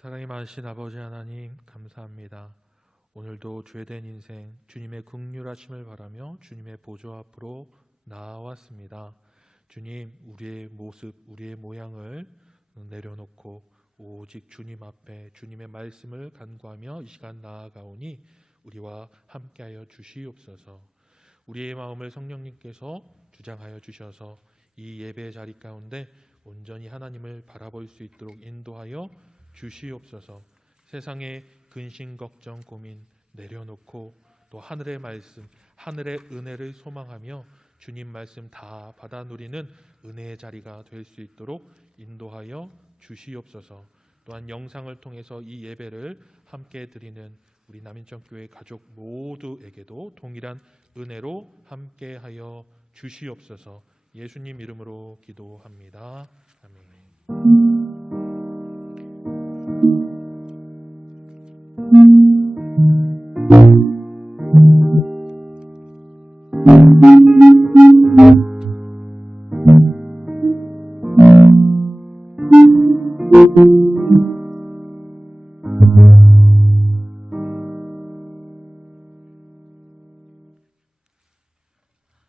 사랑이 많으신 아버지 하나님 감사합니다. 오늘도 죄된 인생 주님의 긍휼하심을 바라며 주님의 보좌 앞으로 나아왔습니다. 주님, 우리의 모습, 우리의 모양을 내려놓고 오직 주님 앞에 주님의 말씀을 간구하며 이 시간 나아가오니 우리와 함께하여 주시옵소서. 우리의 마음을 성령님께서 주장하여 주셔서 이 예배의 자리 가운데 온전히 하나님을 바라볼 수 있도록 인도하여 주시옵소서. 세상의 근심, 걱정, 고민 내려놓고 또 하늘의 말씀, 하늘의 은혜를 소망하며 주님 말씀 다 받아 누리는 은혜의 자리가 될 수 있도록 인도하여 주시옵소서. 또한 영상을 통해서 이 예배를 함께 드리는 우리 남인천교회 가족 모두에게도 동일한 은혜로 함께하여 주시옵소서. 예수님 이름으로 기도합니다. 아멘.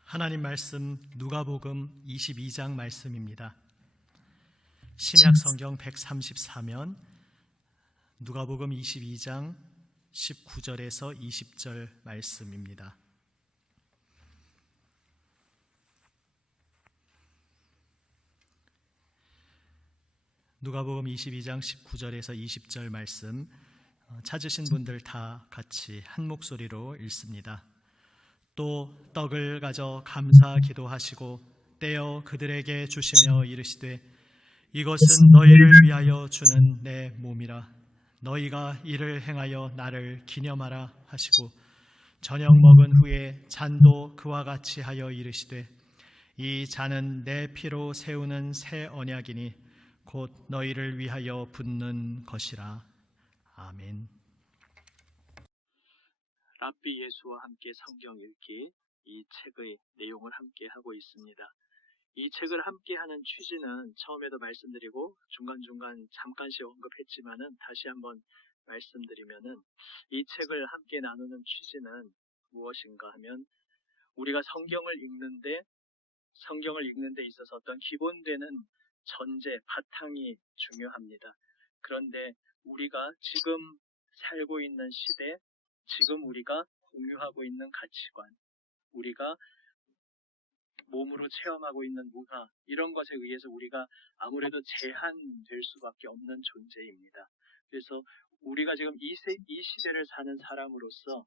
하나님 말씀 누가복음 22장 말씀입니다. 신약 성경 134면 누가복음 22장 19절에서 20절 말씀입니다. 누가복음 22장 19절에서 20절 말씀 찾으신 분들 다 같이 한 목소리로 읽습니다. 또 떡을 가져 감사 기도하시고 떼어 그들에게 주시며 이르시되 이것은 너희를 위하여 주는 내 몸이라. 너희가 이를 행하여 나를 기념하라 하시고 저녁 먹은 후에 잔도 그와 같이 하여 이르시되 이 잔은 내 피로 세우는 새 언약이니 곧 너희를 위하여 붓는 것이라. 아멘. 랍비 예수와 함께 성경 읽기, 이 책의 내용을 함께 하고 있습니다. 이 책을 함께 하는 취지는 처음에도 말씀드리고 중간중간 잠깐씩 언급했지만은 다시 한번 말씀드리면은 이 책을 함께 나누는 취지는 무엇인가 하면 우리가 성경을 읽는 데 있어서 어떤 기본되는 전제, 바탕이 중요합니다. 그런데 우리가 지금 살고 있는 시대, 지금 우리가 공유하고 있는 가치관, 우리가 몸으로 체험하고 있는 문화, 이런 것에 의해서 우리가 아무래도 제한될 수밖에 없는 존재입니다. 그래서 우리가 지금 이 시대를 사는 사람으로서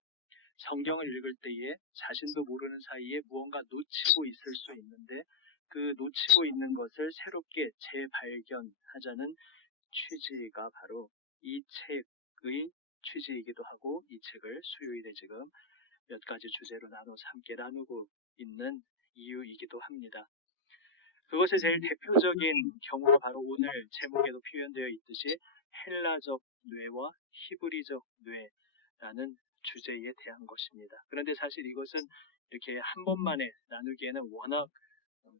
성경을 읽을 때에 자신도 모르는 사이에 무언가 놓치고 있을 수 있는데 그 놓치고 있는 것을 새롭게 재발견하자는 취지가 바로 이 책의 취지이기도 하고 이 책을 수요일에 지금 몇 가지 주제로 나눠서 함께 나누고 있는 이유이기도 합니다. 그것의 제일 대표적인 경우가 바로 오늘 제목에도 표현되어 있듯이 헬라적 뇌와 히브리적 뇌라는 주제에 대한 것입니다. 그런데 사실 이것은 이렇게 한 번만에 나누기에는 워낙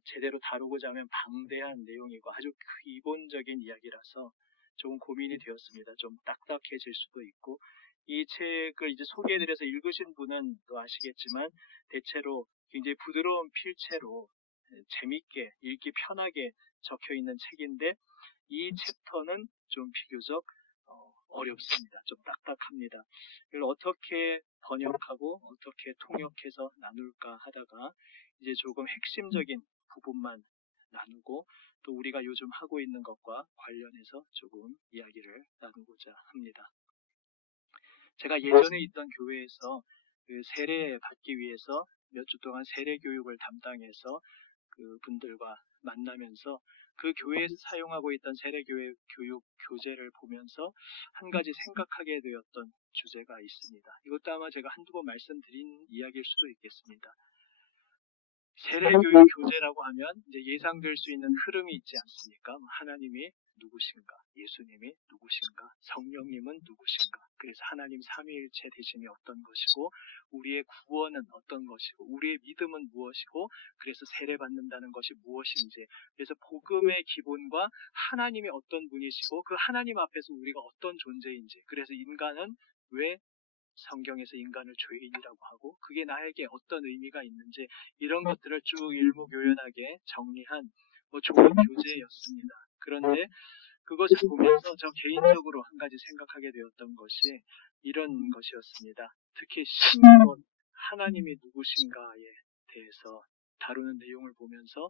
제대로 다루고자 하면 방대한 내용이고 아주 기본적인 이야기라서 좀 고민이 되었습니다. 좀 딱딱해질 수도 있고 이 책을 이제 소개해드려서 읽으신 분은 또 아시겠지만 대체로 굉장히 부드러운 필체로 재밌게 읽기 편하게 적혀있는 책인데 이 챕터는 좀 비교적 어렵습니다. 좀 딱딱합니다. 이걸 어떻게 번역하고 어떻게 통역해서 나눌까 하다가 이제 조금 핵심적인 부분만 나누고 또 우리가 요즘 하고 있는 것과 관련해서 조금 이야기를 나누고자 합니다. 제가 예전에 있던 교회에서 그 세례 받기 위해서 몇 주 동안 세례 교육을 담당해서 그 분들과 만나면서 그 교회에서 사용하고 있던 세례 교육 교재를 보면서 한 가지 생각하게 되었던 주제가 있습니다. 이것도 아마 제가 한두 번 말씀드린 이야기일 수도 있겠습니다. 세례 교육 교재라고 하면 이제 예상될 수 있는 흐름이 있지 않습니까? 하나님이 누구신가? 예수님이 누구신가? 성령님은 누구신가? 그래서 하나님 삼위일체 되심이 어떤 것이고 우리의 구원은 어떤 것이고 우리의 믿음은 무엇이고 그래서 세례받는다는 것이 무엇인지 그래서 복음의 기본과 하나님이 어떤 분이시고 그 하나님 앞에서 우리가 어떤 존재인지 그래서 인간은 왜 성경에서 인간을 죄인이라고 하고 그게 나에게 어떤 의미가 있는지 이런 것들을 쭉 일목요연하게 정리한 좋은 교재였습니다. 그런데 그것을 보면서 저 개인적으로 한 가지 생각하게 되었던 것이 이런 것이었습니다. 특히 신론, 하나님이 누구신가에 대해서 다루는 내용을 보면서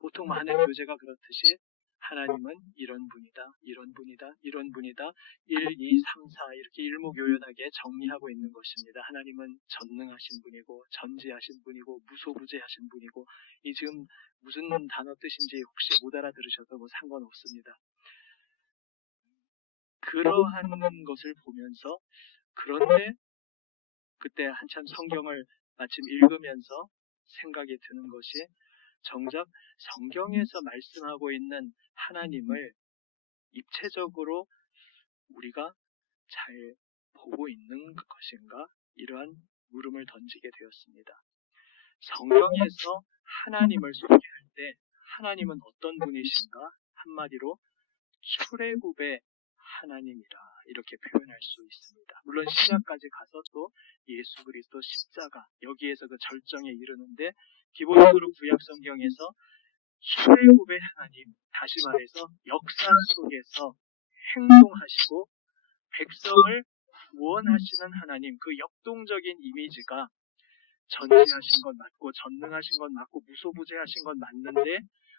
보통 많은 교재가 그렇듯이 하나님은 이런 분이다, 이런 분이다, 이런 분이다, 1, 2, 3, 4 이렇게 일목요연하게 정리하고 있는 것입니다. 하나님은 전능하신 분이고 전지하신 분이고 무소부재하신 분이고 이 지금 무슨 단어 뜻인지 혹시 못 알아들으셔도 뭐 상관없습니다. 그러한 것을 보면서 그런데 그때 한참 성경을 마침 읽으면서 생각이 드는 것이 정작 성경에서 말씀하고 있는 하나님을 입체적으로 우리가 잘 보고 있는 것인가? 이러한 물음을 던지게 되었습니다. 성경에서 하나님을 소개할 때 하나님은 어떤 분이신가? 한마디로 출애굽의 하나님이라 이렇게 표현할 수 있습니다. 물론 신약까지 가서 또 예수 그리스도 십자가 여기에서 그 절정에 이르는데 기본적으로 구약 성경에서 출애굽의 하나님, 다시 말해서 역사 속에서 행동하시고 백성을 구원하시는 하나님, 그 역동적인 이미지가 전지하신 건 맞고 전능하신 건 맞고 무소부재하신 건 맞는데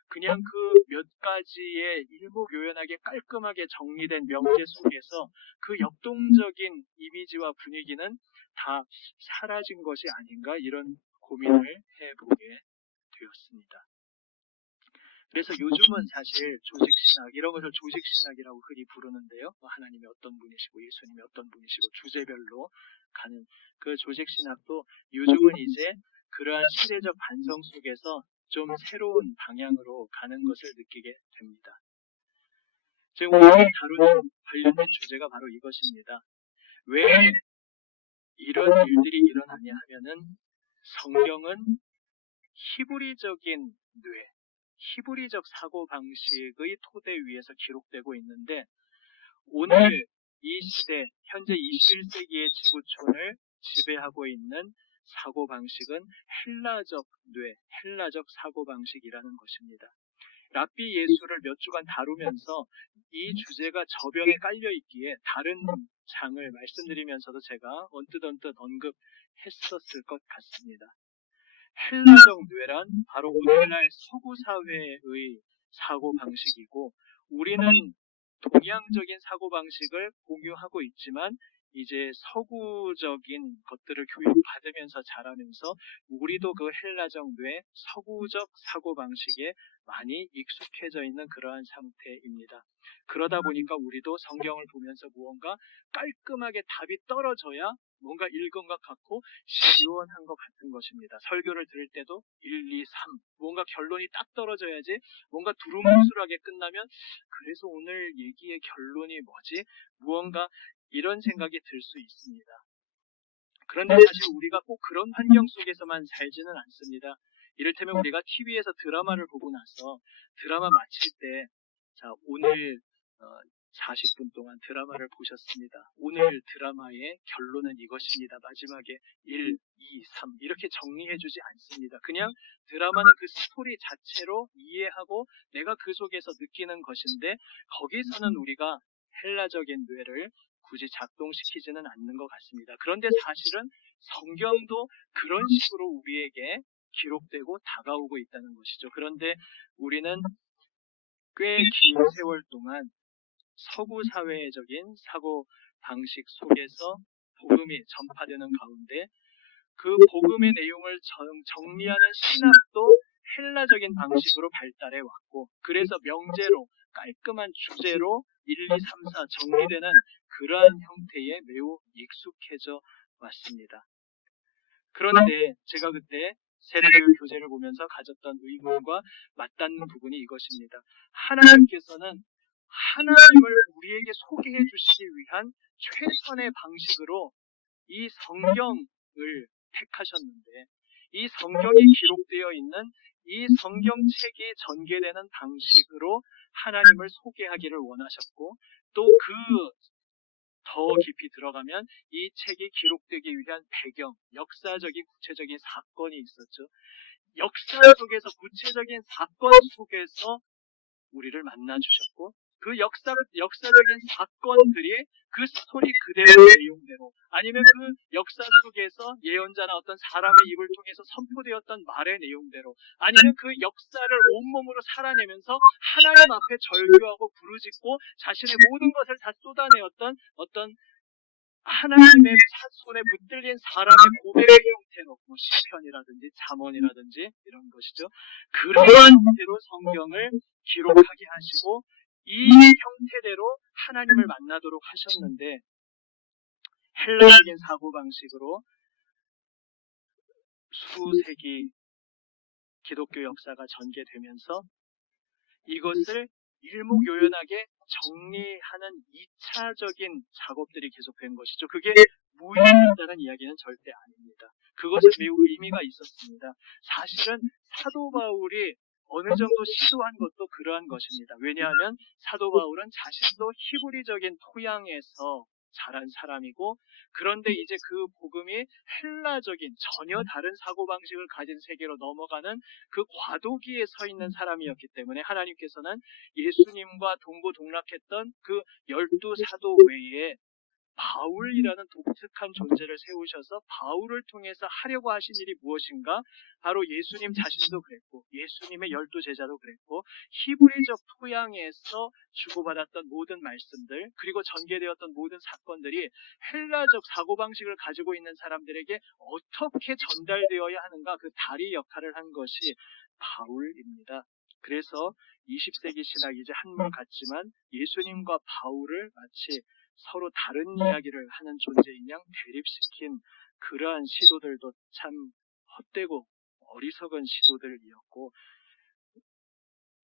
그냥 그 몇 가지의 일목요연하게 깔끔하게 정리된 명제 속에서 그 역동적인 이미지와 분위기는 다 사라진 것이 아닌가 이런 고민을 해보게 되었습니다. 그래서 요즘은 사실 조직신학 이런 것을 조직신학이라고 흔히 부르는데요. 하나님이 어떤 분이시고 예수님이 어떤 분이시고 주제별로 가는 그 조직신학도 요즘은 이제 그러한 시대적 반성 속에서 좀 새로운 방향으로 가는 것을 느끼게 됩니다. 지금 오늘 다루는 관련된 주제가 바로 이것입니다. 왜 이런 일들이 일어나냐 하면은 성경은 히브리적인 뇌, 히브리적 사고방식의 토대 위에서 기록되고 있는데 오늘 이 시대, 현재 21세기의 지구촌을 지배하고 있는 사고방식은 헬라적 뇌, 헬라적 사고방식이라는 것입니다. 랍비 예수를 몇 주간 다루면서 이 주제가 저변에 깔려 있기에 다른 장을 말씀드리면서도 제가 언뜻 언급했었을 것 같습니다. 헬라적 뇌란 바로 오늘날 서구 사회의 사고 방식이고 우리는 동양적인 사고 방식을 공유하고 있지만 이제 서구적인 것들을 교육받으면서 자라면서 우리도 그 헬라적 뇌, 서구적 사고 방식에 많이 익숙해져 있는 그러한 상태입니다. 그러다 보니까 우리도 성경을 보면서 무언가 깔끔하게 답이 떨어져야 뭔가 읽은 것 같고 시원한 것 같은 것입니다. 설교를 들을 때도 1, 2, 3 뭔가 결론이 딱 떨어져야지 뭔가 두루뭉술하게 끝나면 그래서 오늘 얘기의 결론이 뭐지? 무언가 이런 생각이 들 수 있습니다. 그런데 사실 우리가 꼭 그런 환경 속에서만 살지는 않습니다. 이를테면 우리가 TV에서 드라마를 보고 나서 드라마 마칠 때 자, 오늘 40분 동안 드라마를 보셨습니다. 오늘 드라마의 결론은 이것입니다. 마지막에 1, 2, 3 이렇게 정리해주지 않습니다. 그냥 드라마는 그 스토리 자체로 이해하고 내가 그 속에서 느끼는 것인데 거기서는 우리가 헬라적인 뇌를 굳이 작동시키지는 않는 것 같습니다. 그런데 사실은 성경도 그런 식으로 우리에게 기록되고 다가오고 있다는 것이죠. 그런데 우리는 꽤 긴 세월 동안 서구 사회적인 사고 방식 속에서 복음이 전파되는 가운데 그 복음의 내용을 정리하는 신학도 헬라적인 방식으로 발달해 왔고 그래서 명제로 깔끔한 주제로 1, 2, 3, 4 정리되는 그러한 형태에 매우 익숙해져 왔습니다. 그런데 제가 그때 세례교육 교재를 보면서 가졌던 의문과 맞닿는 부분이 이것입니다. 하나님께서는 하나님을 우리에게 소개해 주시기 위한 최선의 방식으로 이 성경을 택하셨는데, 이 성경이 기록되어 있는 이 성경책이 전개되는 방식으로 하나님을 소개하기를 원하셨고, 또 더 깊이 들어가면 이 책이 기록되기 위한 배경, 역사적인 구체적인 사건이 있었죠. 역사 속에서, 구체적인 사건 속에서 우리를 만나주셨고, 그 역사적인 사건들이 그 스토리 그대로의 내용대로, 아니면 그 역사 속에서 예언자나 어떤 사람의 입을 통해서 선포되었던 말의 내용대로, 아니면 그 역사를 온몸으로 살아내면서 하나님 앞에 절규하고 부르짖고 자신의 모든 것을 다 쏟아내었던 어떤 하나님의 손에 붙들린 사람의 고백의 형태로, 뭐 시편이라든지 잠언이라든지 이런 것이죠. 그러한 형태로 성경을 기록하게 하시고 이 형태대로 하나님을 만나도록 하셨는데, 헬라적인 사고방식으로 수세기 기독교 역사가 전개되면서 이것을 일목요연하게 정리하는 2차적인 작업들이 계속된 것이죠. 그게 무의미하다는 이야기는 절대 아닙니다. 그것은 매우 의미가 있었습니다. 사실은 사도 바울이 어느 정도 시도한 것도 그러한 것입니다. 왜냐하면 사도 바울은 자신도 히브리적인 토양에서 자란 사람이고, 그런데 이제 그 복음이 헬라적인 전혀 다른 사고방식을 가진 세계로 넘어가는 그 과도기에 서 있는 사람이었기 때문에 하나님께서는 예수님과 동고동락했던 그 12사도 외에 바울이라는 독특한 존재를 세우셔서 바울을 통해서 하려고 하신 일이 무엇인가? 바로 예수님 자신도 그랬고, 예수님의 12제자도 그랬고, 히브리적 토양에서 주고받았던 모든 말씀들, 그리고 전개되었던 모든 사건들이 헬라적 사고방식을 가지고 있는 사람들에게 어떻게 전달되어야 하는가, 그 다리 역할을 한 것이 바울입니다. 그래서 20세기 신학 이제 한물 같지만 예수님과 바울을 마치 서로 다른 이야기를 하는 존재인 양 대립시킨 그러한 시도들도 참 헛되고 어리석은 시도들이었고,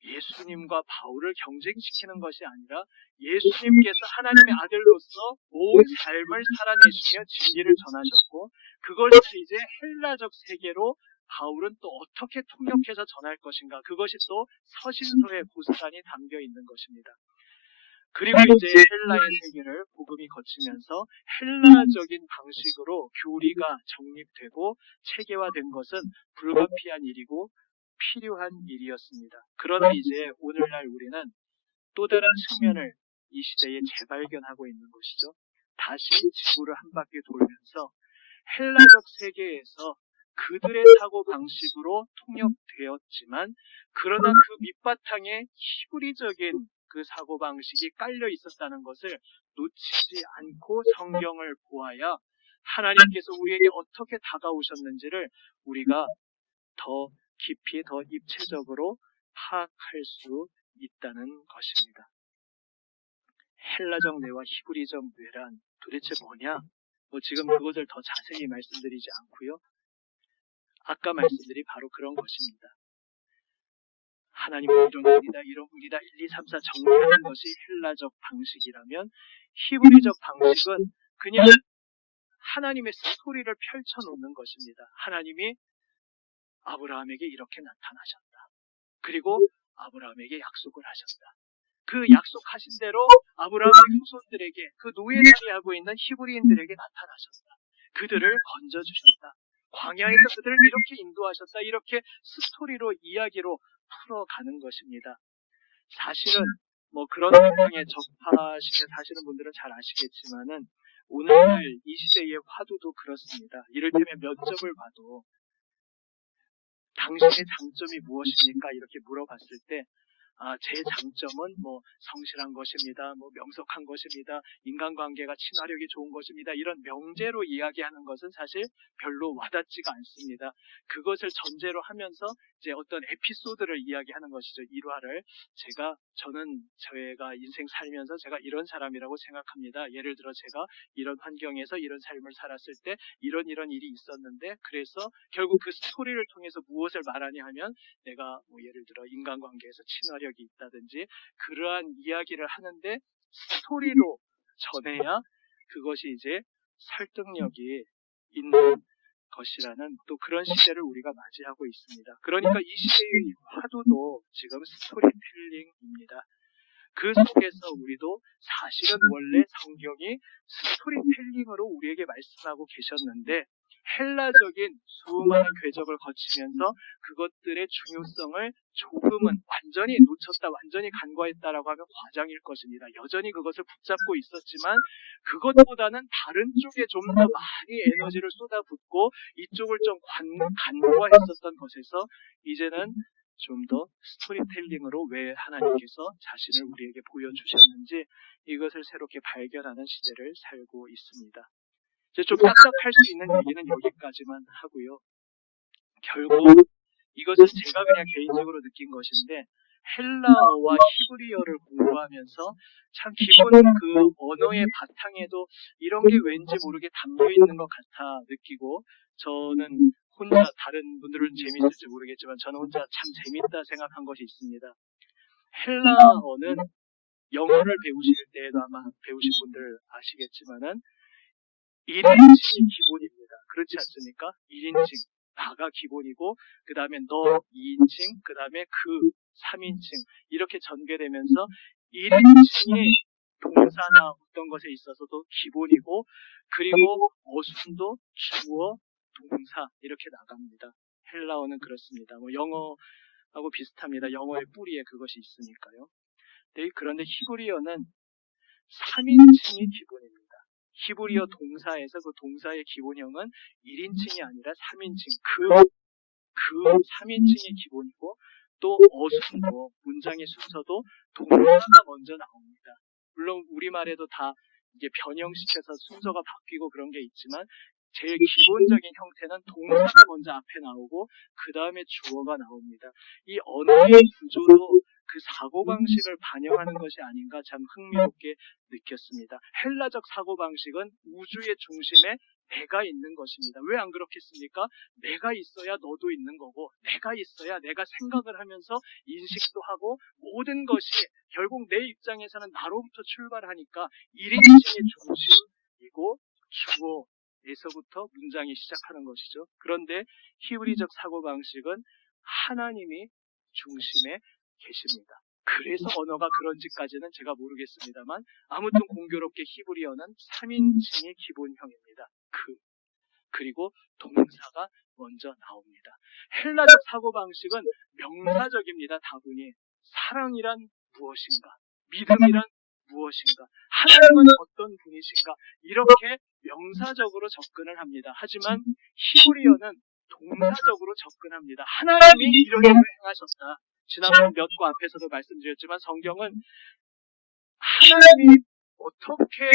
예수님과 바울을 경쟁시키는 것이 아니라 예수님께서 하나님의 아들로서 온 삶을 살아내시며 진리를 전하셨고, 그것을 이제 헬라적 세계로 바울은 또 어떻게 통역해서 전할 것인가, 그것이 또 서신서의 고스란히 담겨 있는 것입니다. 그리고 이제 헬라의 세계를 복음이 거치면서 헬라적인 방식으로 교리가 정립되고 체계화된 것은 불가피한 일이고 필요한 일이었습니다. 그러나 이제 오늘날 우리는 또 다른 측면을 이 시대에 재발견하고 있는 것이죠. 다시 지구를 한 바퀴 돌면서 헬라적 세계에서 그들의 사고 방식으로 통역되었지만, 그러나 그 밑바탕에 히브리적인 그 사고 방식이 깔려 있었다는 것을 놓치지 않고 성경을 보아야 하나님께서 우리에게 어떻게 다가오셨는지를 우리가 더 깊이, 더 입체적으로 파악할 수 있다는 것입니다. 헬라적 뇌와 히브리적 뇌란 도대체 뭐냐? 지금 그것을 더 자세히 말씀드리지 않고요. 아까 말씀드린 바로 그런 것입니다. 하나님은 이런 분이다, 이런 분이다, 1, 2, 3, 4 정리하는 것이 헬라적 방식이라면, 히브리적 방식은 그냥 하나님의 스토리를 펼쳐놓는 것입니다. 하나님이 아브라함에게 이렇게 나타나셨다. 그리고 아브라함에게 약속을 하셨다. 그 약속하신 대로 아브라함의 후손들에게, 그 노예살이하고 있는 히브리인들에게 나타나셨다. 그들을 건져주셨다. 광야에서 그들을 이렇게 인도하셨다. 이렇게 스토리로, 이야기로 풀어가는 것입니다. 사실은 그런 세상에 접하시게 사시는 분들은 잘 아시겠지만은 오늘날 이 시대의 화두도 그렇습니다. 이를테면 면접을 봐도 당신의 장점이 무엇입니까? 이렇게 물어봤을 때 제 장점은 성실한 것입니다. 명석한 것입니다. 인간관계가 친화력이 좋은 것입니다. 이런 명제로 이야기하는 것은 사실 별로 와닿지가 않습니다. 그것을 전제로 하면서 이제 어떤 에피소드를 이야기하는 것이죠. 일화를. 저는 제가 인생 살면서 제가 이런 사람이라고 생각합니다. 예를 들어 제가 이런 환경에서 이런 삶을 살았을 때 이런 일이 있었는데, 그래서 결국 그 스토리를 통해서 무엇을 말하냐 하면, 내가 예를 들어 인간관계에서 친화력 분별력이 있다든지 그러한 이야기를 하는데 스토리로 전해야 그것이 이제 설득력이 있는 것이라는 또 그런 시대를 우리가 맞이하고 있습니다. 그러니까 이 시대의 화두도 지금 스토리텔링입니다. 그 속에서 우리도 사실은 원래 성경이 스토리텔링으로 우리에게 말씀하고 계셨는데 헬라적인 수많은 궤적을 거치면서 그것들의 중요성을 조금은 완전히 놓쳤다, 완전히 간과했다라고 하면 과장일 것입니다. 여전히 그것을 붙잡고 있었지만 그것보다는 다른 쪽에 좀 더 많이 에너지를 쏟아붓고 이쪽을 좀 간과했었던 것에서 이제는 좀 더 스토리텔링으로 왜 하나님께서 자신을 우리에게 보여주셨는지 이것을 새롭게 발견하는 시대를 살고 있습니다. 이제 좀 딱딱할 수 있는 얘기는 여기까지만 하고요. 결국 이것은 제가 그냥 개인적으로 느낀 것인데 헬라어와 히브리어를 공부하면서 참 기본 그 언어의 바탕에도 이런 게 왠지 모르게 담겨 있는 것 같아 느끼고 저는 혼자 다른 분들은 재밌을지 모르겠지만 저는 혼자 참 재밌다 생각한 것이 있습니다. 헬라어는 영어를 배우실 때에도 아마 배우신 분들 아시겠지만은 1인칭이 기본입니다. 그렇지 않습니까? 1인칭. 나가 기본이고 그 다음에 너 2인칭, 그 다음에 그 3인칭 이렇게 전개되면서 1인칭이 동사나 어떤 것에 있어서도 기본이고 그리고 어순도 주어, 동사 이렇게 나갑니다. 헬라어는 그렇습니다. 뭐 영어하고 비슷합니다. 영어의 뿌리에 그것이 있으니까요. 그런데 히브리어는 3인칭이 기본입니다. 히브리어 동사에서 그 동사의 기본형은 1인칭이 아니라 3인칭. 그 3인칭이 기본이고 또 어순도 문장의 순서도 동사가 먼저 나옵니다. 물론 우리말에도 다 이게 변형시켜서 순서가 바뀌고 그런 게 있지만 제일 기본적인 형태는 동사가 먼저 앞에 나오고 그 다음에 주어가 나옵니다. 이 언어의 구조도 그 사고방식을 반영하는 것이 아닌가 참 흥미롭게 느꼈습니다. 헬라적 사고방식은 우주의 중심에 내가 있는 것입니다. 왜 안 그렇겠습니까? 내가 있어야 너도 있는 거고 내가 있어야 내가 생각을 하면서 인식도 하고 모든 것이 결국 내 입장에서는 나로부터 출발하니까 1인칭의 중심이고 주어에서부터 문장이 시작하는 것이죠. 그런데 히브리적 사고방식은 하나님이 중심에 계십니다. 그래서 언어가 그런지까지는 제가 모르겠습니다만 아무튼 공교롭게 히브리어는 3인칭의 기본형입니다. 그리고 동사가 먼저 나옵니다. 헬라적 사고방식은 명사적입니다. 다분히 사랑이란 무엇인가? 믿음이란 무엇인가? 하나님은 어떤 분이신가? 이렇게 명사적으로 접근을 합니다. 하지만 히브리어는 동사적으로 접근합니다. 하나님이 이런 일을 행하셨다. 지난번 몇 구 앞에서도 말씀드렸지만 성경은 하나님이 어떻게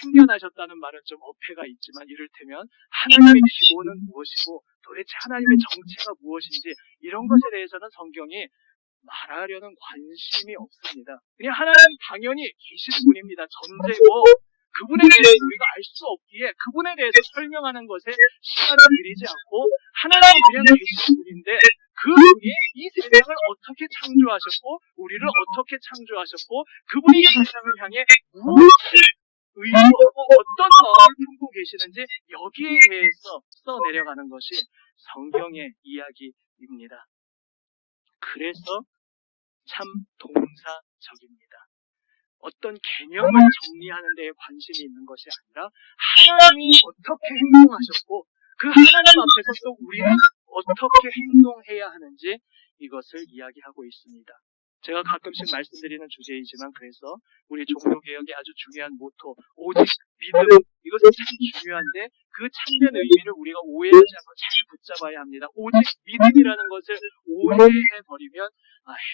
생겨나셨다는 말은 좀 어폐가 있지만 이를테면 하나님의 기본은 무엇이고 도대체 하나님의 정체가 무엇인지 이런 것에 대해서는 성경이 말하려는 관심이 없습니다. 그냥 하나님 당연히 계신 분입니다. 전제고 그분에 대해서 우리가 알 수 없기에 그분에 대해서 설명하는 것에 시간을 들이지 않고 하나님은 그냥 계신 분인데 그분이 이 세상을 어떻게 창조하셨고 우리를 어떻게 창조하셨고 그분이 이 세상을 향해 무엇을 의도하고 어떤 마음을 품고 계시는지 여기에 대해서 써내려가는 것이 성경의 이야기입니다. 그래서 참 동사적입니다. 어떤 개념을 정리하는 데에 관심이 있는 것이 아니라 하나님이 어떻게 행동하셨고 그 하나님 앞에서 또 우리는 어떻게 행동해야 하는지 이것을 이야기하고 있습니다. 제가 가끔씩 말씀드리는 주제이지만 그래서 우리 종교개혁의 아주 중요한 모토 오직 믿음 이것은 참 중요한데 그 참된 의미를 우리가 오해하지 않고 잘 붙잡아야 합니다. 오직 믿음이라는 것을 오해해버리면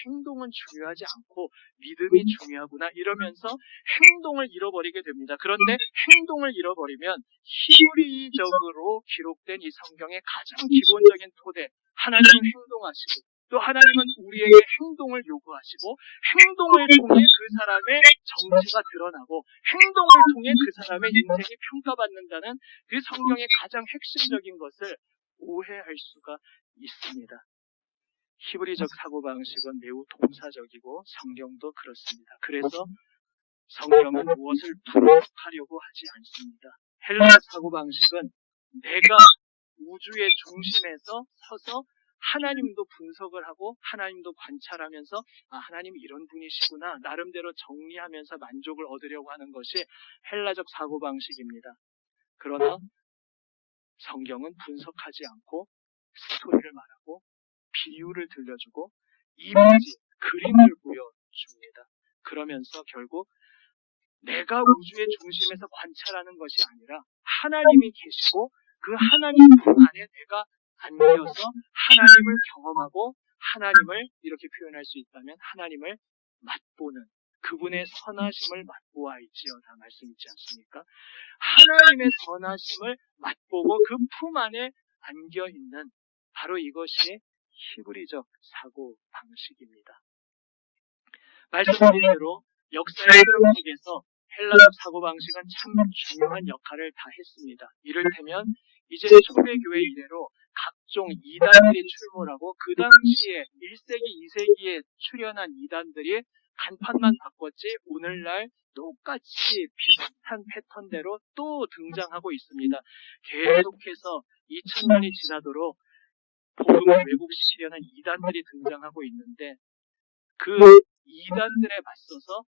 행동은 중요하지 않고 믿음이 중요하구나 이러면서 행동을 잃어버리게 됩니다. 그런데 행동을 잃어버리면 히브리적으로 기록된 이 성경의 가장 기본적인 토대 하나님은 행동하시고 또 하나님은 우리에게 행동을 요구하시고 행동을 통해 그 사람의 정체가 드러나고 행동을 통해 그 사람의 인생이 평가받는다는 그 성경의 가장 핵심적인 것을 오해할 수가 있습니다. 히브리적 사고방식은 매우 동사적이고 성경도 그렇습니다. 그래서 성경은 무엇을 분석하려고 하지 않습니다. 헬라 사고방식은 내가 우주의 중심에서 서서 하나님도 분석을 하고 하나님도 관찰하면서 하나님이 이런 분이시구나 나름대로 정리하면서 만족을 얻으려고 하는 것이 헬라적 사고방식입니다. 그러나 성경은 분석하지 않고 스토리를 말하고 비유를 들려주고 이미지, 그림을 보여줍니다. 그러면서 결국 내가 우주의 중심에서 관찰하는 것이 아니라 하나님이 계시고 그 하나님 품 안에 내가 안겨서 하나님을 경험하고 하나님을 이렇게 표현할 수 있다면 하나님을 맛보는 그분의 선하심을 맛보아있지어다 말씀 있지 않습니까? 하나님의 선하심을 맛보고 그 품 안에 안겨있는 바로 이것이 히브리적 사고 방식입니다. 말씀드린 대로 역사의 흐름 속에서 헬라적 사고방식은 참 중요한 역할을 다 했습니다. 이를테면 이제 초대교회 이래로 각종 이단들이 출몰하고 그 당시에 1세기, 2세기에 출현한 이단들이 간판만 바꿨지 오늘날 똑같이 비슷한 패턴대로 또 등장하고 있습니다. 계속해서 2000년이 지나도록 복음을 왜곡시키려는 이단들이 등장하고 있는데 그 이단들에 맞서서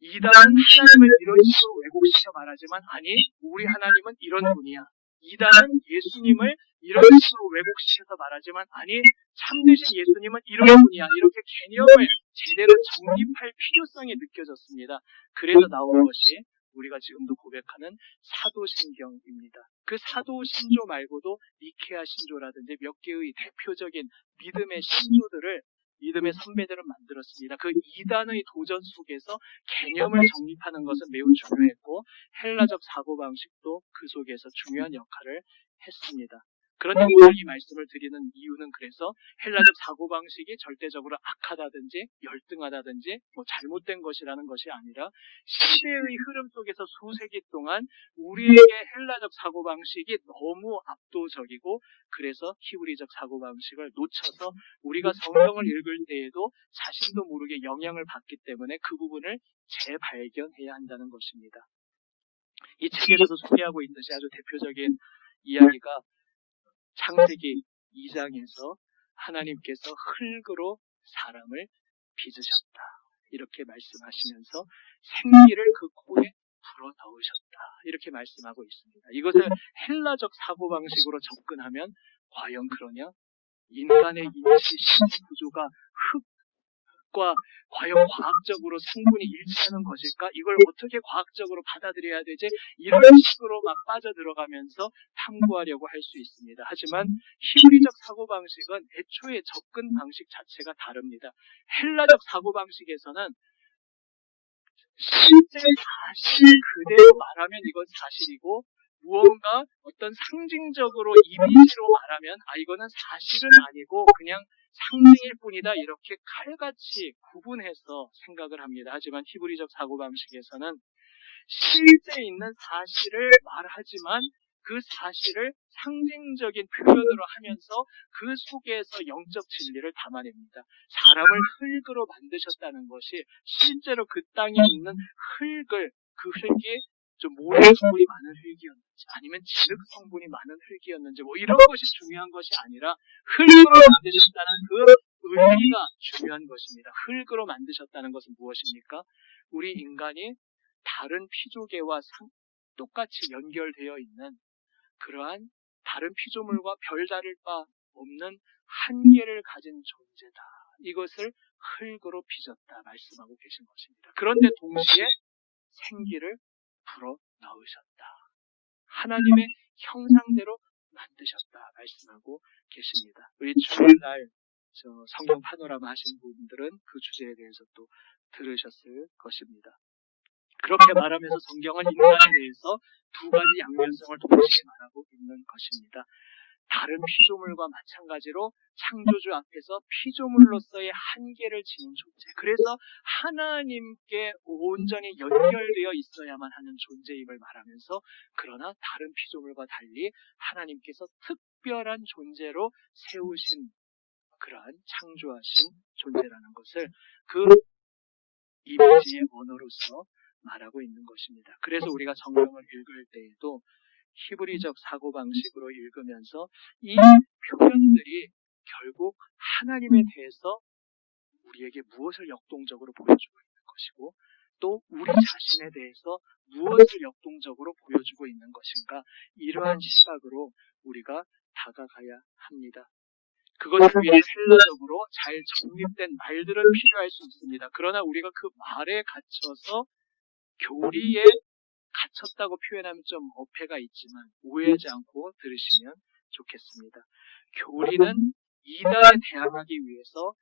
이단은 하나님을 이런 식으로 왜곡시켜 말하지만 아니 우리 하나님은 이런 분이야. 이단은 예수님을 이런 식으로 왜곡시켜서 말하지만 아니 참되신 예수님은 이런 분이야. 이렇게 개념을 제대로 정립할 필요성이 느껴졌습니다. 그래서 나온 것이 우리가 지금도 고백하는 사도신경입니다. 그 사도신조 말고도 니케아 신조라든지 몇 개의 대표적인 믿음의 선배들은 만들었습니다. 그 이단의 도전 속에서 개념을 정립하는 것은 매우 중요했고 헬라적 사고방식도 그 속에서 중요한 역할을 했습니다. 그런데 오늘 이 말씀을 드리는 이유는 그래서 헬라적 사고방식이 절대적으로 악하다든지 열등하다든지 잘못된 것이라는 것이 아니라 시대의 흐름 속에서 수세기 동안 우리에게 헬라적 사고방식이 너무 압도적이고 그래서 히브리적 사고방식을 놓쳐서 우리가 성경을 읽을 때에도 자신도 모르게 영향을 받기 때문에 그 부분을 재발견해야 한다는 것입니다. 이 책에서도 소개하고 있듯이 아주 대표적인 이야기가 창세기 2장에서 하나님께서 흙으로 사람을 빚으셨다. 이렇게 말씀하시면서 생기를 그 코에 불어 넣으셨다. 이렇게 말씀하고 있습니다. 이것을 헬라적 사고방식으로 접근하면 과연 그러냐? 인간의 인지 신체 구조가 흙과 과연 과학적으로 성분이 일치하는 것일까? 이걸 어떻게 과학적으로 받아들여야 되지? 이런 식으로 막 빠져들어가면서 탐구하려고 할 수 있습니다. 하지만 히브리적 사고방식은 애초에 접근 방식 자체가 다릅니다. 헬라적 사고방식에서는 실제 사실 그대로 말하면 이건 사실이고 무언가 어떤 상징적으로 이미지로 말하면 이거는 사실은 아니고 그냥 상징일 뿐이다 이렇게 칼같이 구분해서 생각을 합니다. 하지만 히브리적 사고방식에서는 실제 있는 사실을 말하지만 그 사실을 상징적인 표현으로 하면서 그 속에서 영적 진리를 담아냅니다. 사람을 흙으로 만드셨다는 것이 실제로 그 땅에 있는 흙을 그 흙이 좀 모래 성분이 많은 흙이었는지 아니면 진흙 성분이 많은 흙이었는지 이런 것이 중요한 것이 아니라 흙으로 만드셨다는 그 의미가 중요한 것입니다. 흙으로 만드셨다는 것은 무엇입니까? 우리 인간이 다른 피조개와 똑같이 연결되어 있는 그러한 다른 피조물과 별다를 바 없는 한계를 가진 존재다. 이것을 흙으로 빚었다 말씀하고 계신 것입니다. 그런데 동시에 생기를 불어 넣으셨다. 하나님의 형상대로 만드셨다 말씀하고 계십니다. 우리 주일날 성경 파노라마 하신 분들은 그 주제에 대해서 또 들으셨을 것입니다. 그렇게 말하면서 성경은 인간에 대해서 두 가지 양면성을 동시에 말하고 있는 것입니다. 다른 피조물과 마찬가지로 창조주 앞에서 피조물로서의 한계를 지닌 존재. 그래서 하나님께 온전히 연결되어 있어야만 하는 존재임을 말하면서 그러나 다른 피조물과 달리 하나님께서 특별한 존재로 세우신 그러한 창조하신 존재라는 것을 그 이미지의 언어로서 말하고 있는 것입니다. 그래서 우리가 성경을 읽을 때에도 히브리적 사고방식으로 읽으면서 이 표현들이 결국 하나님에 대해서 우리에게 무엇을 역동적으로 보여주고 있는 것이고 또 우리 자신에 대해서 무엇을 역동적으로 보여주고 있는 것인가, 이러한 시각으로 우리가 다가가야 합니다. 그것을 위해 헬라적으로 잘 정립된 말들은 필요할 수 있습니다. 그러나 우리가 그 말에 갇혀서 교리에 갇혔다고 표현하면 좀 어폐가 있지만 오해하지 않고 들으시면 좋겠습니다. 교리는 이단에 대항하기 위해서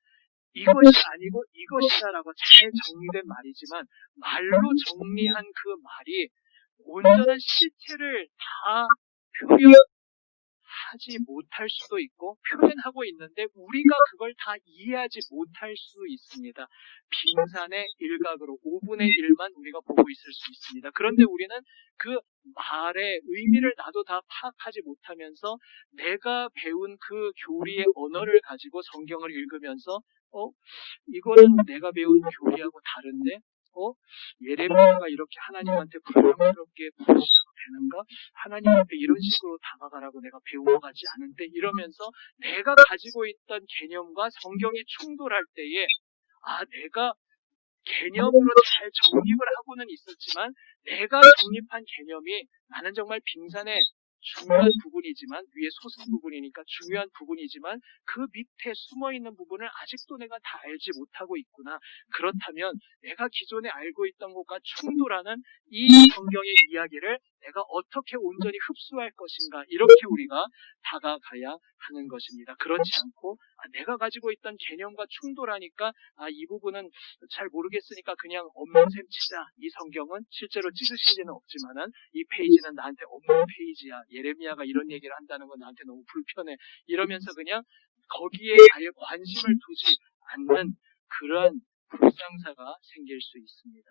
이것이 아니고 이것이다라고 잘 정리된 말이지만 말로 정리한 그 말이 온전한 실체를 다 표현하지 못할 수도 있고 표현하고 있는데 우리가 그걸 다 이해하지 못할 수 있습니다. 빙산의 일각으로 5분의 1만 우리가 보고 있을 수 있습니다. 그런데 우리는 그 말의 의미를 나도 다 파악하지 못하면서 내가 배운 그 교리의 언어를 가지고 성경을 읽으면서 이거는 내가 배운 교리하고 다른데 예레미야가 이렇게 하나님한테 불량스럽게 부르셔도 되는가? 하나님 앞에 이런 식으로 다가가라고 내가 배운 것 같지 않은데, 이러면서 내가 가지고 있던 개념과 성경이 충돌할 때에 내가 개념으로 잘 정립을 하고는 있었지만 내가 정립한 개념이 나는 정말 빙산의 중요한 부분이지만 위에 솟은 부분이니까 중요한 부분이지만 그 밑에 숨어있는 부분을 아직도 내가 다 알지 못하고 있구나. 그렇다면 내가 기존에 알고 있던 것과 충돌하는 이 성경의 이야기를 내가 어떻게 온전히 흡수할 것인가, 이렇게 우리가 다가가야 하는 것입니다. 그렇지 않고 내가 가지고 있던 개념과 충돌하니까 이 부분은 잘 모르겠으니까 그냥 없는 셈 치자. 이 성경은 실제로 찍으신 일은 없지만은 이 페이지는 나한테 없는 페이지야. 예레미야가 이런 얘기를 한다는 건 나한테 너무 불편해. 이러면서 그냥 거기에 아예 관심을 두지 않는 그러한 불상사가 생길 수 있습니다.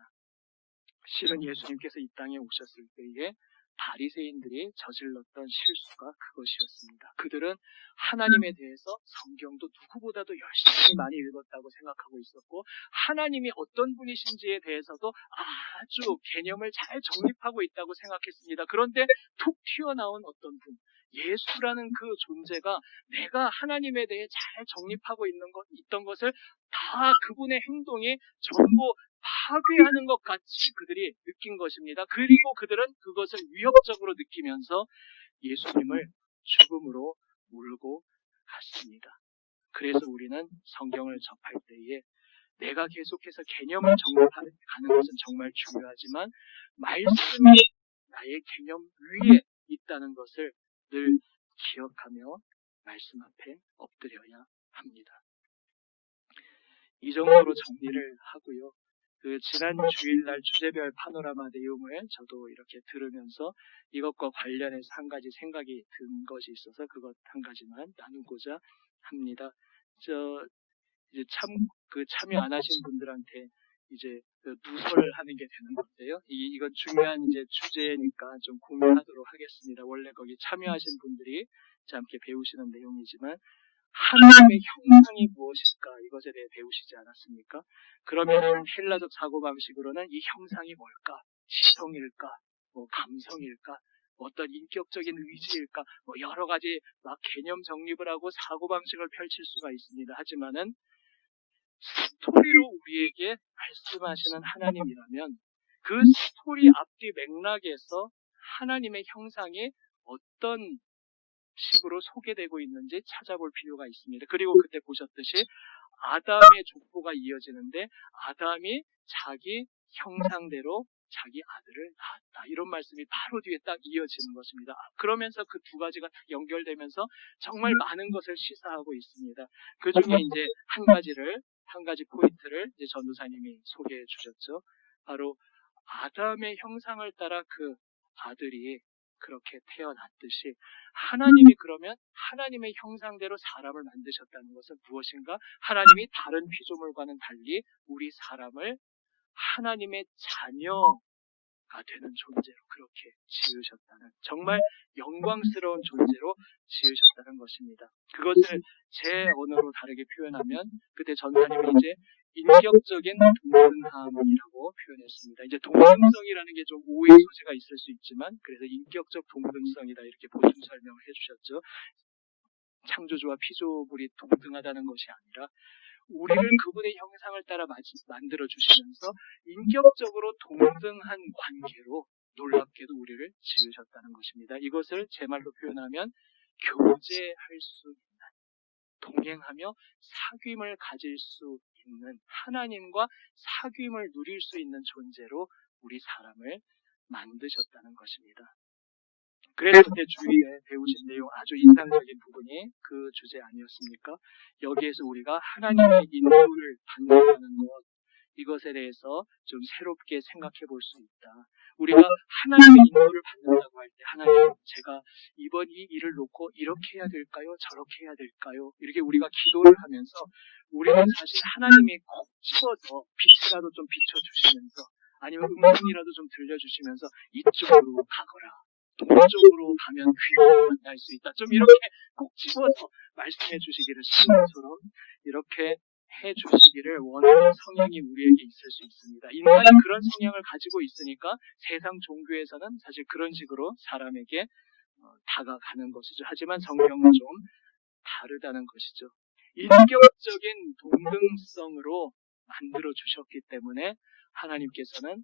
실은 예수님께서 이 땅에 오셨을 때에 바리새인들이 저질렀던 실수가 그것이었습니다. 그들은 하나님에 대해서 성경도 누구보다도 열심히 많이 읽었다고 생각하고 있었고 하나님이 어떤 분이신지에 대해서도 아주 개념을 잘 정립하고 있다고 생각했습니다. 그런데 툭 튀어나온 어떤 분, 예수라는 그 존재가 내가 하나님에 대해 잘 정립하고 있던 것을 다 그분의 행동에 전부 파괴하는 것 같이 그들이 느낀 것입니다. 그리고 그들은 그것을 위협적으로 느끼면서 예수님을 죽음으로 몰고 갔습니다. 그래서 우리는 성경을 접할 때에 내가 계속해서 개념을 정립하는 것은 정말 중요하지만 말씀이 나의 개념 위에 있다는 것을 늘 기억하며 말씀 앞에 엎드려야 합니다. 이 정도로 정리를 하고요. 지난 주일날 주제별 파노라마 내용을 저도 이렇게 들으면서 이것과 관련해서 한 가지 생각이 든 것이 있어서 그것 한 가지만 나누고자 합니다. 이제 참여 안 하신 분들한테 이제 누설을 하는 게 되는 건데요. 이건 중요한 이제 주제니까 좀 공유하도록 하겠습니다. 원래 거기 참여하신 분들이 함께 배우시는 내용이지만 하나님의 형상이 무엇일까, 이것에 대해 배우시지 않았습니까? 그러면 헬라적 사고방식으로는 이 형상이 뭘까? 지성일까? 감성일까? 어떤 인격적인 의지일까? 여러 가지 막 개념 정립을 하고 사고방식을 펼칠 수가 있습니다. 하지만은 스토리로 우리에게 말씀하시는 하나님이라면 그 스토리 앞뒤 맥락에서 하나님의 형상이 어떤 식으로 소개되고 있는지 찾아볼 필요가 있습니다. 그리고 그때 보셨듯이 아담의 족보가 이어지는데 아담이 자기 형상대로 자기 아들을 낳았다. 이런 말씀이 바로 뒤에 딱 이어지는 것입니다. 그러면서 그 두 가지가 딱 연결되면서 정말 많은 것을 시사하고 있습니다. 그 중에 이제 한 가지 포인트를 이제 전도사님이 소개해 주셨죠. 바로 아담의 형상을 따라 그 아들이 그렇게 태어났듯이 하나님이 그러면 하나님의 형상대로 사람을 만드셨다는 것은 무엇인가? 하나님이 다른 피조물과는 달리 우리 사람을 하나님의 자녀로 되는 존재로 그렇게 지으셨다는, 정말 영광스러운 존재로 지으셨다는 것입니다. 그것을 제 언어로 다르게 표현하면 그때 전사님은 이제 인격적인 동등함이라고 표현했습니다. 이제 동등성이라는 게 좀 오해 소지가 있을 수 있지만 그래서 인격적 동등성이다 이렇게 보충 설명을 해주셨죠. 창조주와 피조물이 동등하다는 것이 아니라 우리를 그분의 형상을 따라 만들어 주시면서 인격적으로 동등한 관계로 놀랍게도 우리를 지으셨다는 것입니다. 이것을 제 말로 표현하면 교제할 수 있는, 동행하며 사귐을 가질 수 있는, 하나님과 사귐을 누릴 수 있는 존재로 우리 사람을 만드셨다는 것입니다. 그래서 그때 주위에 배우신 내용 아주 인상적인 부분이 그 주제 아니었습니까? 여기에서 우리가 하나님의 인도를 받는다는 것, 이것에 대해서 좀 새롭게 생각해 볼 수 있다. 우리가 하나님의 인도를 받는다고 할 때 하나님, 제가 이번 이 일을 놓고 이렇게 해야 될까요? 저렇게 해야 될까요? 이렇게 우리가 기도를 하면서 우리는 사실 하나님이 꼭 집어서 빛이라도 좀 비춰주시면서 아니면 음성이라도 좀 들려주시면서 이쪽으로 가거라, 동쪽으로 가면 귀를 만날 수 있다, 좀 이렇게 꼭 집어서 말씀해 주시기를, 신앙처럼 이렇게 해 주시기를 원하는 성향이 우리에게 있을 수 있습니다. 인간이 그런 성향을 가지고 있으니까 세상 종교에서는 사실 그런 식으로 사람에게 다가가는 것이죠. 하지만 성경은 좀 다르다는 것이죠. 인격적인 동등성으로 만들어 주셨기 때문에 하나님께서는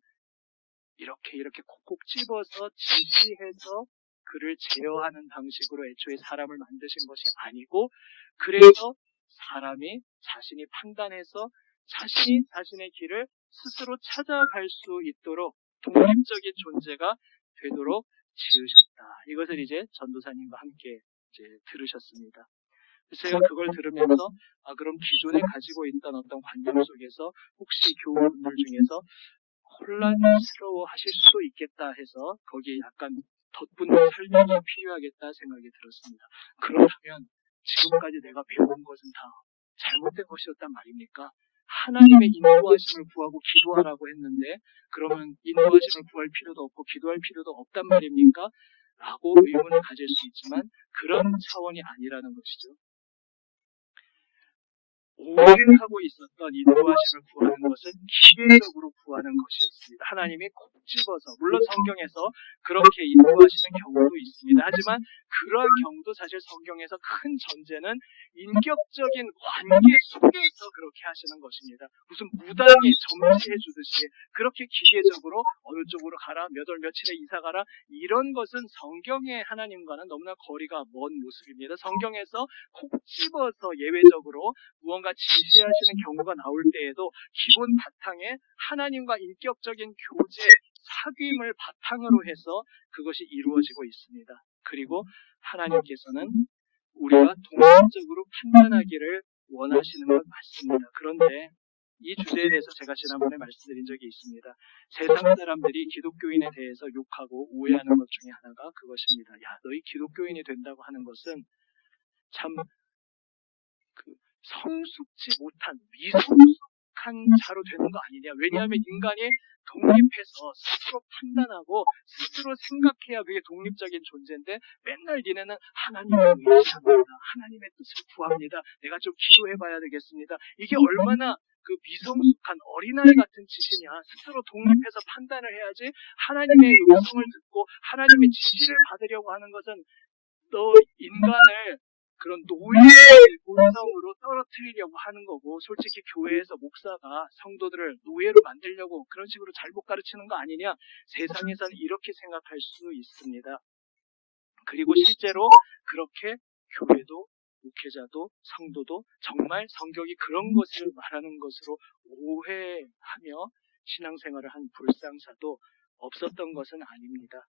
이렇게 콕콕 집어서 지시해서 그를 제어하는 방식으로 애초에 사람을 만드신 것이 아니고, 그래서 사람이 자신이 판단해서 자신이 자신의 길을 스스로 찾아갈 수 있도록 독립적인 존재가 되도록 지으셨다. 이것을 이제 전도사님과 함께 이제 들으셨습니다. 그래서 제가 그걸 들으면서 그럼 기존에 가지고 있던 어떤 관념 속에서 혹시 교우분들 중에서 혼란스러워 하실 수도 있겠다 해서 거기에 약간 덧붙는 설명이 필요하겠다 생각이 들었습니다. 그렇다면 지금까지 내가 배운 것은 다 잘못된 것이었단 말입니까? 하나님의 인도하심을 구하고 기도하라고 했는데 그러면 인도하심을 구할 필요도 없고 기도할 필요도 없단 말입니까? 라고 의문을 가질 수 있지만 그런 차원이 아니라는 것이죠. 오해를 하고 있었던 인도하심을 구하는 것은 기계적으로 구하는 것이었습니다. 하나님이 콕 집어서, 물론 성경에서 그렇게 인도하시는 경우도 있습니다. 하지만 그러한 경우도 사실 성경에서 큰 전제는 인격적인 관계 속에서 그렇게 하시는 것입니다. 무슨 무당이 점지해 주듯이 그렇게 기계적으로 어느 쪽으로 가라, 몇 월 며칠에 이사 가라, 이런 것은 성경의 하나님과는 너무나 거리가 먼 모습입니다. 성경에서 콕 집어서 예외적으로 무언가 지시하시는 경우가 나올 때에도 기본 바탕에 하나님과 인격적인 교제, 사귐을 바탕으로 해서 그것이 이루어지고 있습니다. 그리고 하나님께서는 우리가 독립적으로 판단하기를 원하시는 건 맞습니다. 그런데 이 주제에 대해서 제가 지난번에 말씀드린 적이 있습니다. 세상 사람들이 기독교인에 대해서 욕하고 오해하는 것 중에 하나가 그것입니다. 야, 너희 기독교인이 된다고 하는 것은 참 성숙지 못한 미성숙한 자로 되는 거 아니냐. 왜냐하면 인간이 독립해서 스스로 판단하고 스스로 생각해야 그게 독립적인 존재인데 맨날 니네는 하나님을 의지합니다. 하나님의 뜻을 구합니다. 내가 좀 기도해봐야 되겠습니다. 이게 얼마나 그 미성숙한 어린아이 같은 짓이냐. 스스로 독립해서 판단을 해야지 하나님의 음성을 듣고 하나님의 지시를 받으려고 하는 것은 너 인간을 그런 노예의 본성으로 떨어뜨리려고 하는 거고, 솔직히 교회에서 목사가 성도들을 노예로 만들려고 그런 식으로 잘못 가르치는 거 아니냐. 세상에서는 이렇게 생각할 수 있습니다. 그리고 실제로 그렇게 교회도 목회자도 성도도 정말 성경이 그런 것을 말하는 것으로 오해하며 신앙생활을 한 불상사도 없었던 것은 아닙니다.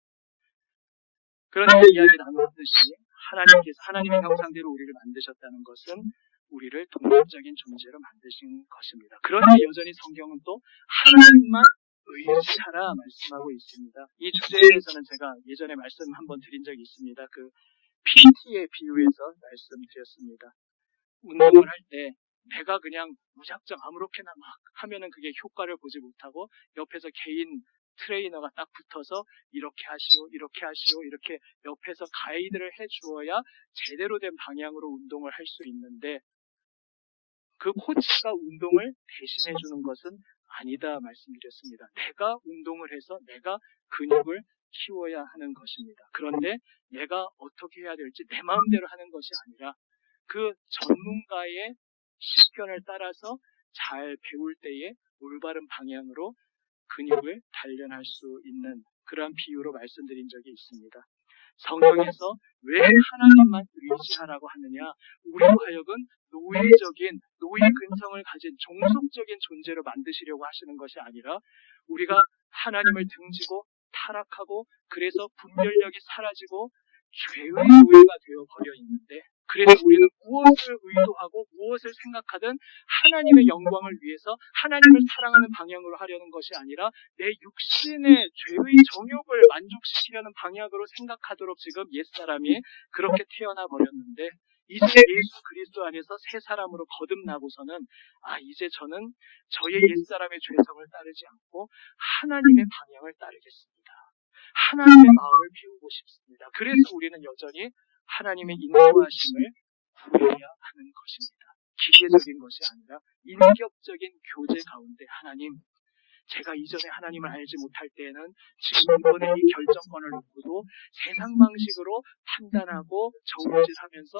그런데 이야기 나누었듯이 하나님께서 하나님의 형상대로 우리를 만드셨다는 것은 우리를 독립적인 존재로 만드신 것입니다. 그런데 여전히 성경은 또 하나님만 의지하라 말씀하고 있습니다. 이 주제에 대해서는 제가 예전에 말씀 한번 드린 적이 있습니다. 그 PT의 비유에서 말씀드렸습니다. 운동을 할 때 내가 그냥 무작정 아무렇게나 막 하면은 그게 효과를 보지 못하고 옆에서 개인 트레이너가 딱 붙어서 이렇게 하시오, 이렇게 하시오, 이렇게 옆에서 가이드를 해주어야 제대로 된 방향으로 운동을 할 수 있는데 그 코치가 운동을 대신해 주는 것은 아니다 말씀드렸습니다. 내가 운동을 해서 내가 근육을 키워야 하는 것입니다. 그런데 내가 어떻게 해야 될지 내 마음대로 하는 것이 아니라 그 전문가의 시편을 따라서 잘 배울 때에 올바른 방향으로 근육을 단련할 수 있는 그러한 비유로 말씀드린 적이 있습니다. 성경에서 왜 하나님만 의지하라고 하느냐? 우리로 하여금 노예 근성을 가진 종속적인 존재로 만드시려고 하시는 것이 아니라 우리가 하나님을 등지고 타락하고 그래서 분별력이 사라지고 죄의 노예가 되어 버려 있는데 그래서 우리는 무엇을 의도하고 무엇을 생각하든 하나님의 영광을 위해서 하나님을 사랑하는 방향으로 하려는 것이 아니라 내 육신의 죄의 정욕을 만족시키려는 방향으로 생각하도록 지금 옛사람이 그렇게 태어나 버렸는데 이제 예수 그리스도 안에서 새 사람으로 거듭나고서는 이제 저는 저의 옛사람의 죄성을 따르지 않고 하나님의 방향을 따르겠습니다. 하나님의 마음을 배우고 싶습니다. 그래서 우리는 여전히 하나님의 인도하심을 구해야 하는 것입니다. 기계적인 것이 아니라 인격적인 교제 가운데 하나님, 제가 이전에 하나님을 알지 못할 때에는 지금 이번에 이 결정권을 놓고도 세상 방식으로 판단하고 저울질하면서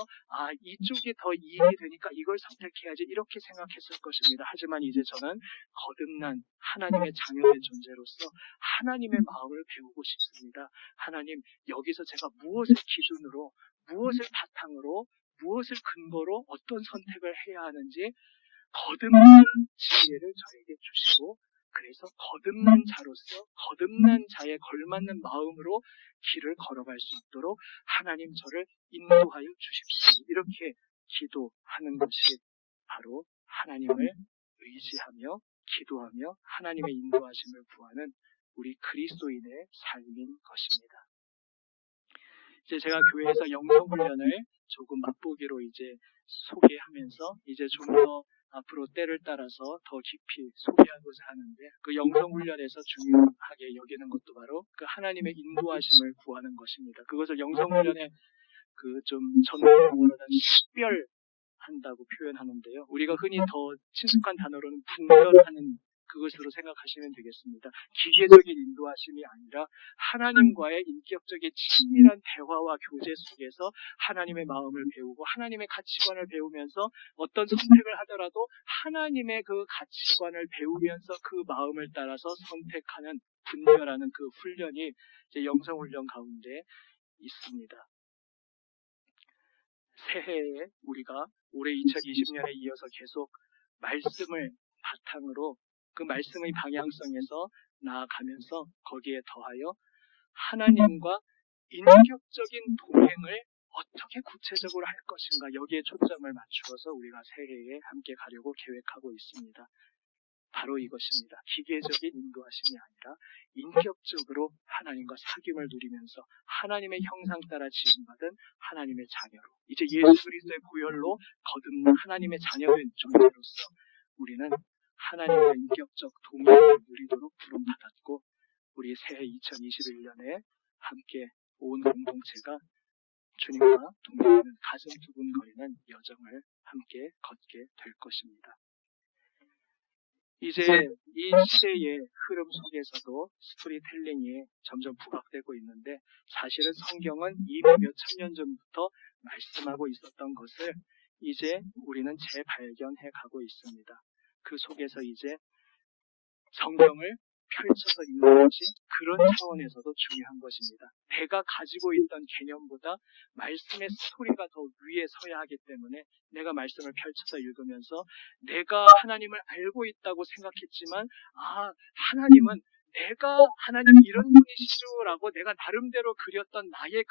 이쪽이 더 이익이 되니까 이걸 선택해야지 이렇게 생각했을 것입니다. 하지만 이제 저는 거듭난 하나님의 자녀의 존재로서 하나님의 마음을 배우고 싶습니다. 하나님, 여기서 제가 무엇을 기준으로 무엇을 바탕으로 무엇을 근거로 어떤 선택을 해야 하는지 거듭난 지혜를 저에게 주시고 그래서 거듭난 자로서 거듭난 자에 걸맞는 마음으로 길을 걸어갈 수 있도록 하나님 저를 인도하여 주십시오. 이렇게 기도하는 것이 바로 하나님을 의지하며 기도하며 하나님의 인도하심을 구하는 우리 그리스도인의 삶인 것입니다. 이제 제가 교회에서 영성훈련을 조금 맛보기로 이제 소개하면서 이제 좀 더 앞으로 때를 따라서 더 깊이 소개하고자 하는데 그 영성훈련에서 중요하게 여기는 것도 바로 그 하나님의 인도하심을 구하는 것입니다. 그것을 영성훈련의 그 좀 전문용어로는 식별한다고 표현하는데요. 우리가 흔히 더 친숙한 단어로는 분별하는 그것으로 생각하시면 되겠습니다. 기계적인 인도하심이 아니라 하나님과의 인격적인 친밀한 대화와 교제 속에서 하나님의 마음을 배우고 하나님의 가치관을 배우면서 어떤 선택을 하더라도 하나님의 그 가치관을 배우면서 그 마음을 따라서 선택하는 분별하는 그 훈련이 이제 영성훈련 가운데 있습니다. 새해에 우리가 올해 2020년에 이어서 계속 말씀을 바탕으로 그 말씀의 방향성에서 나아가면서 거기에 더하여 하나님과 인격적인 동행을 어떻게 구체적으로 할 것인가 여기에 초점을 맞추어서 우리가 새해에 함께 가려고 계획하고 있습니다. 바로 이것입니다. 기계적인 인도하심이 아니라 인격적으로 하나님과 사귐을 누리면서 하나님의 형상 따라 지음받은 하나님의 자녀로 이제 예수 그리스도의 보혈로 거듭난 하나님의 자녀된 존재로서 우리는 하나님과 인격적 동행을 누리도록 부름받았고 우리 새해 2021년에 함께 온 공동체가 주님과 동행하는 가슴 두근거리는 여정을 함께 걷게 될 것입니다. 이제 이 시대의 흐름 속에서도 스토리텔링이 점점 부각되고 있는데 사실은 성경은 이미 몇천 년 전부터 말씀하고 있었던 것을 이제 우리는 재발견해 가고 있습니다. 그 속에서 이제 성경을 펼쳐서 읽는 것이 그런 차원에서도 중요한 것입니다. 내가 가지고 있던 개념보다 말씀의 스토리가 더 위에 서야 하기 때문에 내가 말씀을 펼쳐서 읽으면서 내가 하나님을 알고 있다고 생각했지만 하나님은 내가 하나님 이런 분이시죠라고 내가 나름대로 그렸던 나의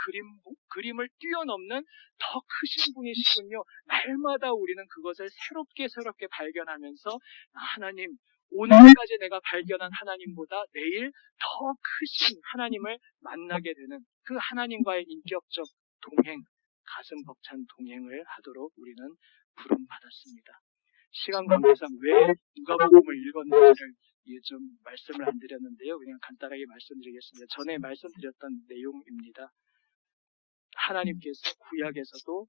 그림을 뛰어넘는 더 크신 분이시군요. 날마다 우리는 그것을 새롭게 발견하면서 하나님 오늘까지 내가 발견한 하나님보다 내일 더 크신 하나님을 만나게 되는 그 하나님과의 인격적 동행, 가슴 벅찬 동행을 하도록 우리는 부름받았습니다. 시간 관계상 왜 누가복음을 읽었는지를 좀 말씀을 안 드렸는데요. 그냥 간단하게 말씀드리겠습니다. 전에 말씀드렸던 내용입니다. 하나님께서 구약에서도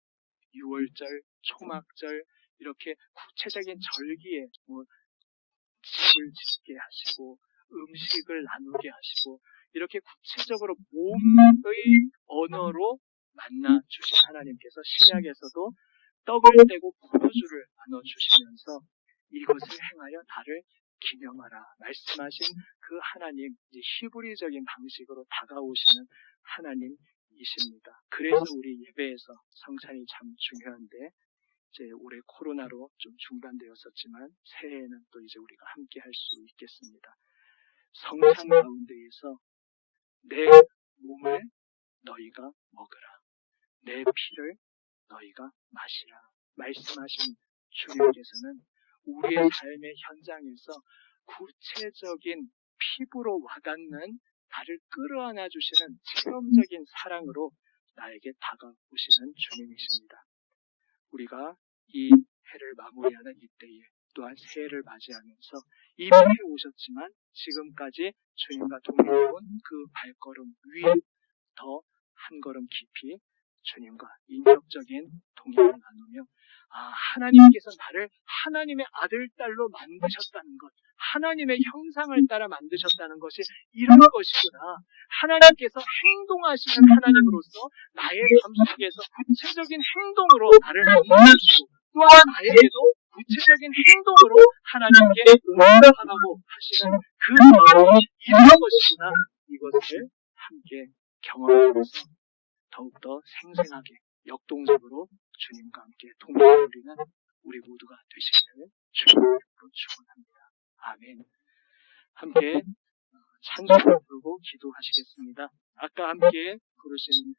6월절, 초막절 이렇게 구체적인 절기에 집을 짓게 하시고 음식을 나누게 하시고 이렇게 구체적으로 몸의 언어로 만나 주신 하나님께서 신약에서도 떡을 떼고 포도주를 나눠 주시면서 이것을 행하여 나를 기념하라 말씀하신 그 하나님, 이제 히브리적인 방식으로 다가오시는 하나님이십니다. 그래서 우리 예배에서 성찬이 참 중요한데 이제 올해 코로나로 좀 중단되었었지만 새해에는 또 이제 우리가 함께 할 수 있겠습니다. 성찬 가운데에서 내 몸을 너희가 먹으라. 내 피를 너희가 마시라. 말씀하신 주님께서는 우리의 삶의 현장에서 구체적인 피부로 와닿는 나를 끌어안아 주시는 체험적인 사랑으로 나에게 다가오시는 주님이십니다. 우리가 이 해를 마무리하는 이때에 또한 새해를 맞이하면서 이미 해 오셨지만 지금까지 주님과 동행해온 그 발걸음 위에 더 한 걸음 깊이 주님과 인격적인 동행을 나누며 하나님께서 나를 하나님의 아들, 딸로 만드셨다는 것, 하나님의 형상을 따라 만드셨다는 것이 이런 것이구나. 하나님께서 행동하시는 하나님으로서 나의 삶 속에서 구체적인 행동으로 나를 만나주시고 또한 나에게도 구체적인 행동으로 하나님께 응답하라고 하시는 그 마음이 이런 것이구나. 이것을 함께 경험하면서 더욱더 생생하게 역동적으로 주님과 함께 동행을 누리는 우리 모두가 되시기를 주님으로 축원합니다. 아멘. 함께 찬송을 부르고 기도하시겠습니다. 아까 함께 부르신